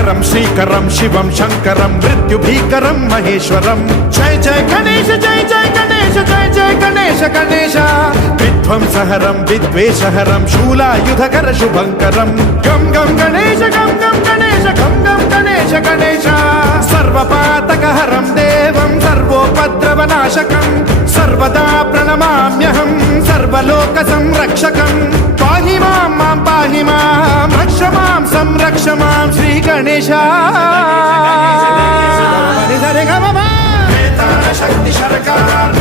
శంకరం శ్రీకరం శివం శంకరం మృత్యుభీకరం మహేశ్వరం జయ జయ గణేశ జయ జయ గణేశ జయ జయ గణేశ గణేశ విధ్వంసహరం విద్వేషహరం శూలాయుధకర శుభంకరం గం గం గణేశ గం గం గణేశ గం గం గణేశ గణేశ సర్వపాతకహరం దేవం సర్వోపద్రవనాశకం సర్వదా ప్రణమామ్యహం సర్వలోక సంరక్షకం పాహి మాం మాం పాహి మాం రక్ష మాం సంరక్ష మాం శ్రీ గణేశ శక్తి శరకార్